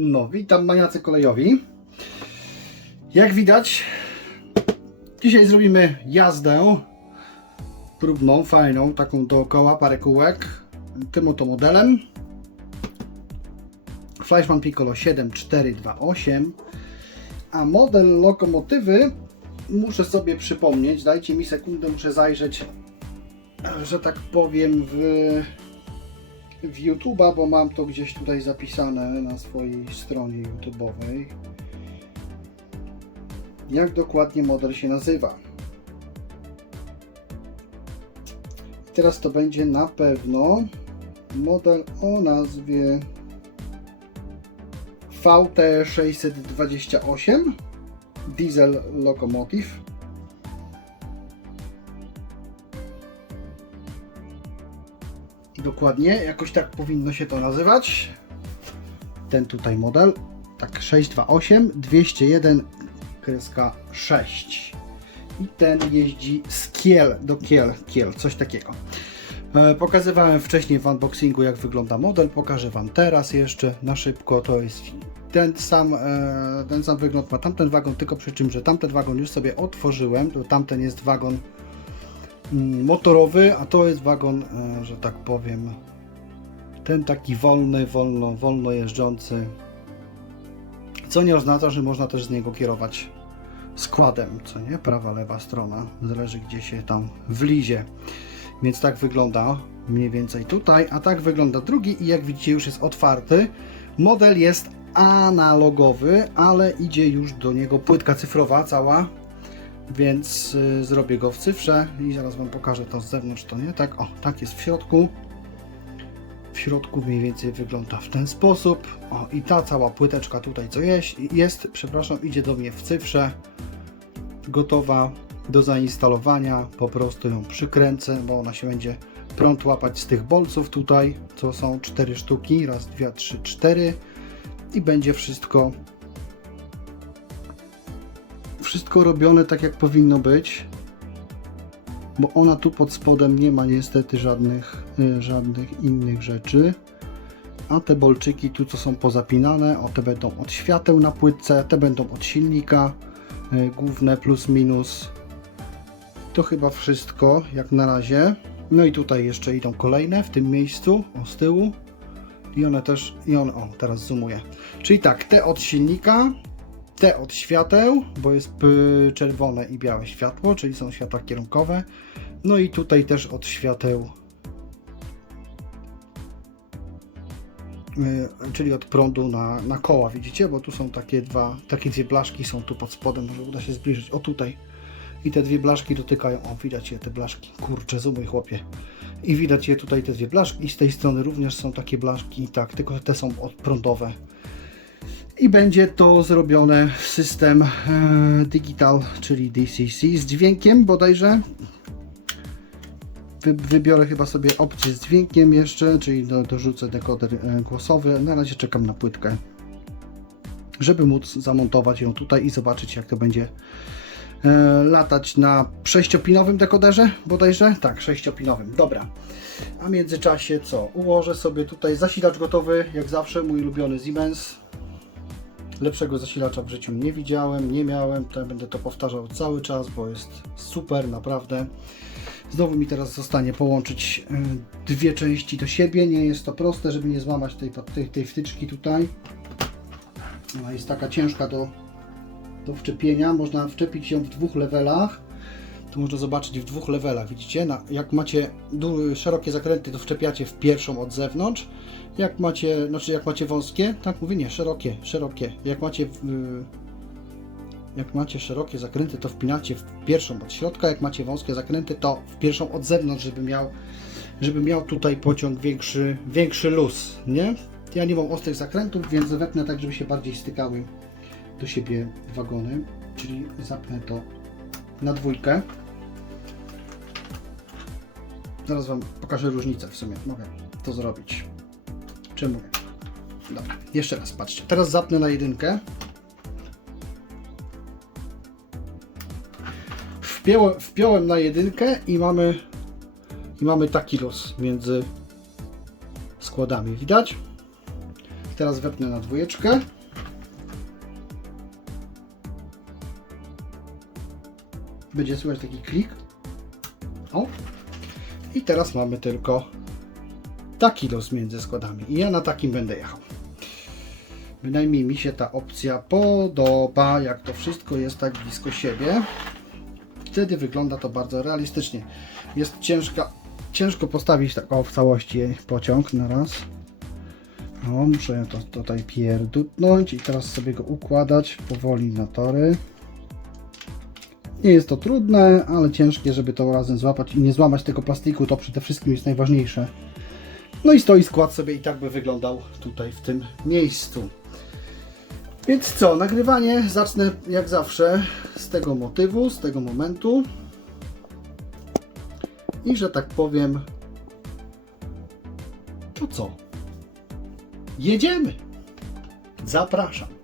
No, witam maniacy kolejowi. Jak widać, dzisiaj zrobimy jazdę próbną, fajną, taką dookoła, parę kółek, tym oto modelem. Fleischmann Piccolo 7428, a model lokomotywy muszę sobie przypomnieć, dajcie mi sekundę, muszę zajrzeć, że tak powiem, w w YouTube'a, bo mam to gdzieś tutaj zapisane na swojej stronie YouTube'owej. Jak dokładnie model się nazywa? Teraz to będzie na pewno model o nazwie VT628 Diesel Locomotive. Dokładnie, jakoś tak powinno się to nazywać. Ten tutaj model. Tak, 628 201 kreska 6. I ten jeździ z Kiel do Kiel, Kiel, coś takiego. E, Pokazywałem wcześniej w unboxingu jak wygląda model, pokażę Wam teraz jeszcze na szybko. To jest ten sam, e, ten sam wygląd ma tamten wagon, tylko przy czym, że tamten wagon już sobie otworzyłem, to tamten jest wagon motorowy, a to jest wagon, e, że tak powiem, ten taki wolny, wolno, wolno jeżdżący. Co nie oznacza, że można też z niego kierować składem, co nie? Prawa, lewa strona, zależy gdzie się tam wlizie. Więc tak wygląda mniej więcej tutaj, a tak wygląda drugi i jak widzicie już jest otwarty. Model jest analogowy, ale idzie już do niego płytka cyfrowa cała, więc y, zrobię go w cyfrze i zaraz Wam pokażę to z zewnątrz, to nie? Tak, o, tak jest w środku. W środku mniej więcej wygląda w ten sposób. O, i ta cała płyteczka tutaj, co jest, jest, przepraszam, idzie do mnie w cyfrze. Gotowa do zainstalowania. Po prostu ją przykręcę, bo ona się będzie prąd łapać z tych bolców tutaj, co są cztery sztuki. Raz, dwa, trzy, cztery. I będzie wszystko wszystko robione tak jak powinno być bo ona tu pod spodem nie ma niestety żadnych, y, żadnych innych rzeczy. A te bolczyki tu co są pozapinane, o te będą od świateł na płytce, te będą od silnika y, główne plus minus. To chyba wszystko jak na razie. No i tutaj jeszcze idą kolejne w tym miejscu, o z tyłu. I one też, i one, o teraz zoomuję czyli tak, te od silnika te od świateł, bo jest czerwone i białe światło, czyli są światła kierunkowe. No i tutaj też od świateł, y, czyli od prądu na, na koła, widzicie? Bo tu są takie dwa, takie dwie blaszki są tu pod spodem, może uda się zbliżyć. O tutaj. I te dwie blaszki dotykają, o widać je te blaszki, kurczę, zumuj chłopie. I widać je tutaj te dwie blaszki i z tej strony również są takie blaszki, tak, tylko te są odprądowe i będzie to zrobione w system e, digital, czyli DCC z dźwiękiem bodajże. Wy, wybiorę chyba sobie opcję z dźwiękiem jeszcze, czyli do, dorzucę dekoder e, głosowy. Na razie czekam na płytkę, żeby móc zamontować ją tutaj i zobaczyć jak to będzie e, latać na sześciopinowym dekoderze bodajże. Tak, sześciopinowym. Dobra. A w międzyczasie co? Ułożę sobie tutaj zasilacz gotowy, jak zawsze mój ulubiony Siemens. Lepszego zasilacza w życiu nie widziałem, nie miałem, to będę to powtarzał cały czas, bo jest super, naprawdę. Znowu mi teraz zostanie połączyć y, dwie części do siebie. Nie jest to proste, żeby nie złamać tej, tej, tej wtyczki tutaj. Ona jest taka ciężka do, do wczepienia. Można wczepić ją w dwóch levelach. To można zobaczyć w dwóch levelach, widzicie? Na, jak macie szerokie zakręty, to wczepiacie w pierwszą od zewnątrz. Jak macie, znaczy jak macie wąskie, tak mówię, nie, szerokie, szerokie. Jak macie, w, jak macie szerokie zakręty, to wpinacie w pierwszą od środka. Jak macie wąskie zakręty, to w pierwszą od zewnątrz, żeby miał, żeby miał tutaj pociąg większy, większy luz, nie? Ja nie mam ostrych zakrętów, więc wepnę tak, żeby się bardziej stykały do siebie wagony, czyli zapnę to na dwójkę. Zaraz Wam pokażę różnicę w sumie. Mogę to zrobić. Mogę? Dobra, jeszcze raz, patrzcie. Teraz zapnę na jedynkę. Wpiąłem, wpiąłem na jedynkę i mamy i mamy taki luz między składami. Widać? Teraz wepnę na dwójeczkę. Będzie słychać taki klik. O. I teraz mamy tylko taki los między składami. I ja na takim będę jechał. Bynajmniej mi się ta opcja podoba, jak to wszystko jest tak blisko siebie. Wtedy wygląda to bardzo realistycznie. Jest ciężka, ciężko postawić tak o, w całości pociąg na raz. O, muszę to tutaj pierdutnąć i teraz sobie go układać powoli na tory. Nie jest to trudne, ale ciężkie, żeby to razem złapać i nie złamać tego plastiku, to przede wszystkim jest najważniejsze. No i stoi skład sobie i tak by wyglądał tutaj w tym miejscu. Więc co, nagrywanie zacznę jak zawsze z tego motywu, z tego momentu. I że tak powiem, to co? Jedziemy! Zapraszam.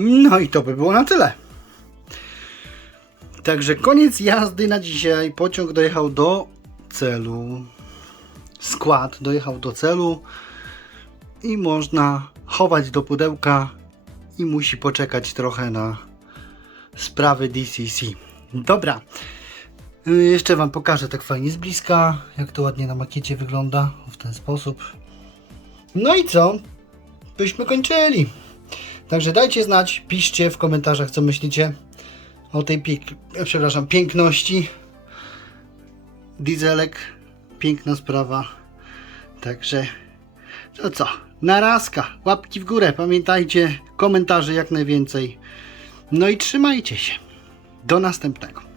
No i to by było na tyle. Także koniec jazdy na dzisiaj. Pociąg dojechał do celu. Skład dojechał do celu i można chować do pudełka i musi poczekać trochę na sprawy DCC. Dobra. Y, Jeszcze Wam pokażę tak fajnie z bliska, jak to ładnie na makiecie wygląda w ten sposób. No i co? Byśmy kończyli. Także dajcie znać, piszcie w komentarzach, co myślicie o tej piek- e, przepraszam, piękności. Dieselek, piękna sprawa. Także, to co? Narazka, łapki w górę, pamiętajcie, komentarzy jak najwięcej. No i trzymajcie się. Do następnego.